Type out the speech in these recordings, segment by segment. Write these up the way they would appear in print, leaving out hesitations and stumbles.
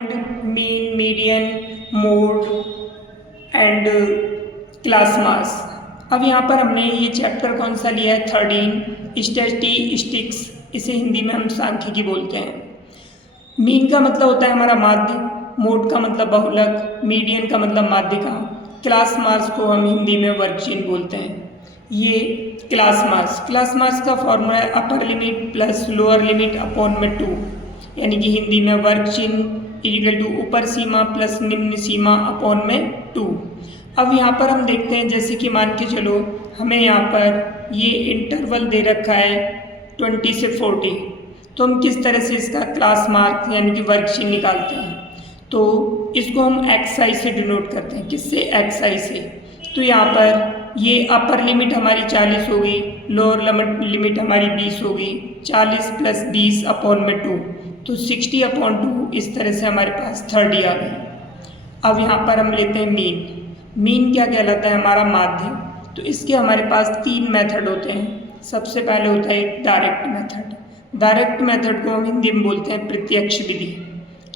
Mean, median, mode and class mass. अब यहाँ पर हमने ये चैप्टर कौन सा लिया है, 13 स्टैटिस्टिक्स। इसे हिंदी में हम सांख्यिकी बोलते हैं। मीन का मतलब होता है हमारा माध्य, मोड का मतलब बहुलक, मीडियन का मतलब माध्यिका, क्लास मास को हम हिंदी में वर्ग चिन्ह बोलते हैं। ये क्लास मास का फॉर्मूला है upper limit plus lower limit upon में 2, यानी कि हिंदी में वर्ग चिन्ह इक्वल टू ऊपर सीमा प्लस निम्न सीमा अपॉन में 2। अब यहाँ पर हम देखते हैं, जैसे कि मान के चलो हमें यहाँ पर ये इंटरवल दे रखा है 20 से 40, तो हम किस तरह से इसका क्लास मार्क यानी कि वर्ग चिन्ह निकालते हैं। तो इसको हम एक्स आई से डिनोट करते हैं। किससे? एक्स आई से। तो यहाँ पर ये अपर लिमिट हमारी 40 होगी, लोअर लिमिट हमारी 20 होगी, 40 प्लस 20 अपॉन में 2, तो 60 अपॉन 2, इस तरह से हमारे पास 30 आ गई। अब यहाँ पर हम लेते हैं मीन। मीन क्या कहलाता है? हमारा माध्य। तो इसके हमारे पास 3 मेथड होते हैं। सबसे पहले होता है एक डायरेक्ट मेथड। डायरेक्ट मेथड को हम हिंदी में बोलते हैं प्रत्यक्ष विधि।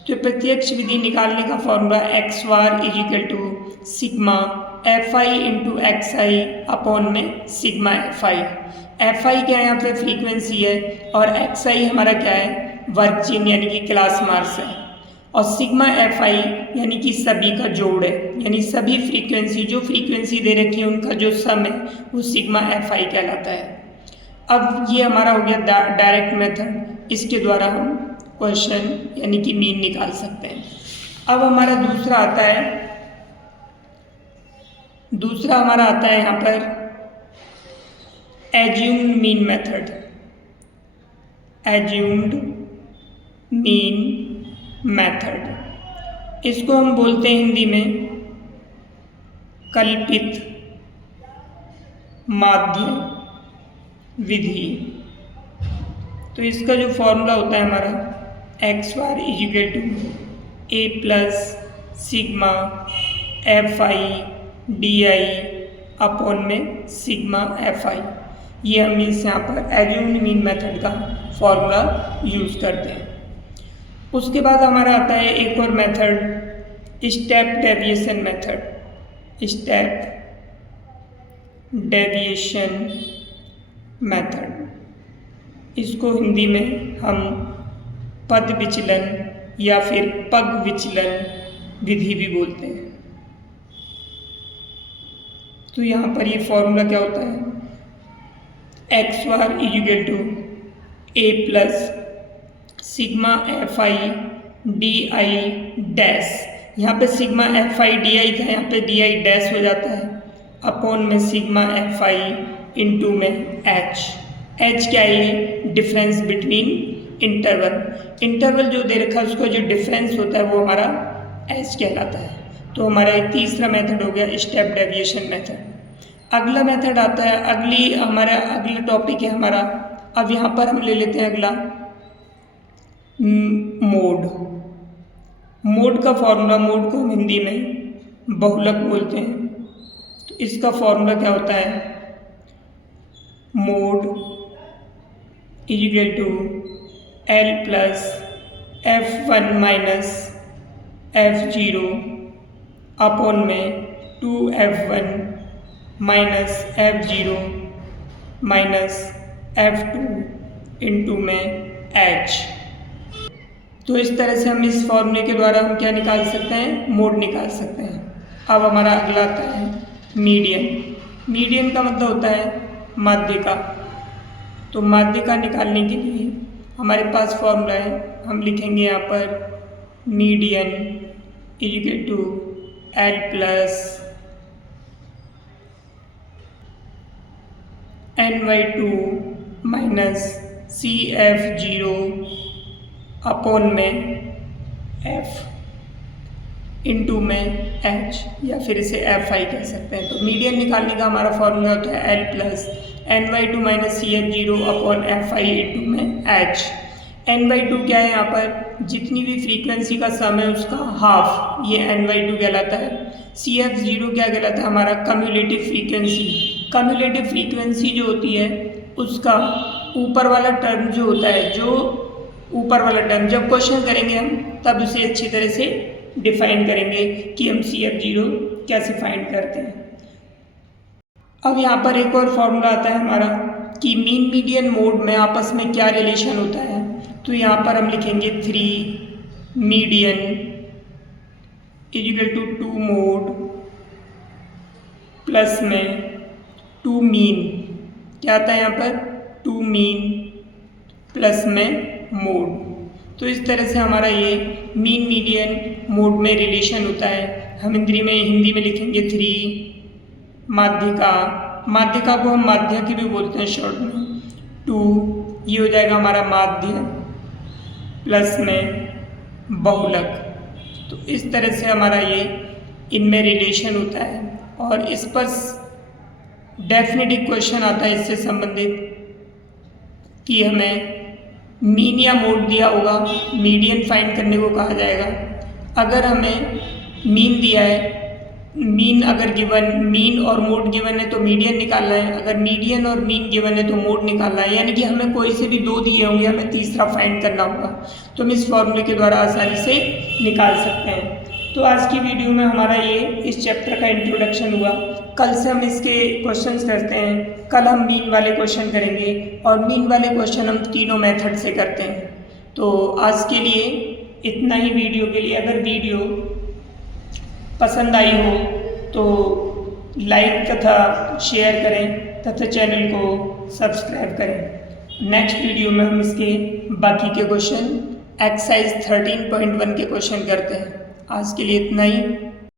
तो प्रत्यक्ष विधि निकालने का formula X bar is equal to sigma F I into X I upon में sigma F I. F I क्या है? यहाँ पे फ्रीक्वेंसी है, और एक्स आई हमारा क्या है? वर्ग चिन्ह यानी कि क्लास मार्क्स है, और सिग्मा एफ आई यानी कि सभी का जोड़ है, यानी सभी फ्रीक्वेंसी जो फ्रीक्वेंसी दे रखी है उनका जो सम है वो सिग्मा एफ आई कहलाता है। अब ये हमारा हो गया डायरेक्ट मेथड। इसके द्वारा हम क्वेश्चन यानी कि मीन निकाल सकते हैं। अब हमारा दूसरा हमारा आता है यहाँ पर assumed mean method. Assumed mean method, इसको हम बोलते हैं हिंदी में कल्पित माध्य विधि। तो इसका जो फॉर्मूला होता है हमारा X bar is equal to A plus sigma F I D I upon में सिग्मा एफ आई। ये हम इस यहाँ पर एज्यूम्ड मीन मेथड का फॉर्मूला यूज़ करते हैं। उसके बाद हमारा आता है एक और method step deviation method. Step deviation method, इसको हिंदी में हम पद विचलन या फिर पग विचलन विधि भी बोलते हैं। तो यहाँ पर ये फॉर्मूला क्या होता है? X bar is equal to A plus sigma F I D I dash. यहाँ पे sigma F I D I था, यहाँ पे डी आई डैश हो जाता है, अपॉन में सिग्मा एफ आई इंटू में एच। एच क्या है? डिफरेंस बिटवीन इंटरवल जो दे रखा है उसका जो डिफरेंस होता है वो हमारा एच कहलाता है। तो हमारा एक तीसरा मेथड हो गया स्टेप डेविएशन मेथड। अगला मेथड आता है, अगला टॉपिक है हमारा। अब यहाँ पर हम ले लेते हैं अगला मोड का फॉर्मूला। मोड को हम हिंदी में बहुलक बोलते हैं। तो इसका फॉर्मूला क्या होता है? Mode is equal to L plus F one minus F zero upon में 2f1 minus F zero minus f2 into में h। तो इस तरह से हम इस फॉर्मूले के द्वारा हम क्या निकाल सकते हैं? मोड निकाल सकते हैं। अब हमारा अगला आता है मीडियन। मीडियन का मतलब होता है माध्यिका। तो माध्यिका निकालने के लिए हमारे पास फॉर्मूला है, हम लिखेंगे यहाँ पर median is equal to L plus NY2 minus C F zero upon में F इंटू में H, या फिर इसे FI कह सकते हैं। तो मीडियन निकालने का हमारा फॉर्मूला होता है L plus NY2 minus C F zero upon FI into में H। NY2 क्या है? यहाँ पर जितनी भी फ्रीक्वेंसी का सम है उसका हाफ, ये NY2 कहलाता है। CF0 क्या कहलाता है? हमारा कम्युलेटिव फ्रीक्वेंसी। कम्युलेटिव फ्रीक्वेंसी जो होती है उसका ऊपर वाला टर्म जो होता है, जो ऊपर वाला टर्म जब क्वेश्चन करेंगे हम तब उसे अच्छी तरह से डिफाइन करेंगे कि हम CF0 कैसे फाइंड करते हैं। अब यहाँ पर एक और फॉर्मूला आता है हमारा कि मीन मीडियन मोड में आपस में क्या रिलेशन होता है। तो यहाँ पर हम लिखेंगे 3 median equal to 2 mode plus में 2 मीन, क्या आता है यहाँ पर 2 मीन प्लस में मोड। तो इस तरह से हमारा ये मीन मीडियन मोड में रिलेशन होता है। हम हिंदी में लिखेंगे 3 माध्यिका, माध्यिका को हम माध्यक भी बोलते हैं शॉर्ट में, 2 ये हो जाएगा हमारा माध्य प्लस में बहुलक। तो इस तरह से हमारा ये इनमें रिलेशन होता है और इस पर डेफिनेटिव क्वेश्चन आता है इससे संबंधित कि हमें मीन या मोड दिया होगा, मीडियन फाइंड करने को कहा जाएगा। अगर हमें मीन दिया है, मीन अगर गिवन, मीन और मोड गिवन है तो मीडियन निकालना है, अगर मीडियन और मीन गिवन है तो मोड निकालना है, यानी कि हमें कोई से भी 2 दिए होंगे, हमें तीसरा फाइंड करना होगा। तो हम इस फॉर्मूले के द्वारा आसानी से निकाल सकते हैं। तो आज की वीडियो में हमारा ये इस चैप्टर का इंट्रोडक्शन हुआ। कल से हम इसके क्वेश्चंस करते हैं। कल हम मीन वाले क्वेश्चन करेंगे और मीन वाले क्वेश्चन हम तीनों मेथड से करते हैं। तो आज के लिए इतना ही वीडियो के लिए। अगर वीडियो पसंद आई हो तो लाइक तथा शेयर करें तथा चैनल को सब्सक्राइब करें। नेक्स्ट वीडियो में हम इसके बाकी के क्वेश्चन एक्सरसाइज 13.1 के क्वेश्चन करते हैं। आज के लिए इतना ही।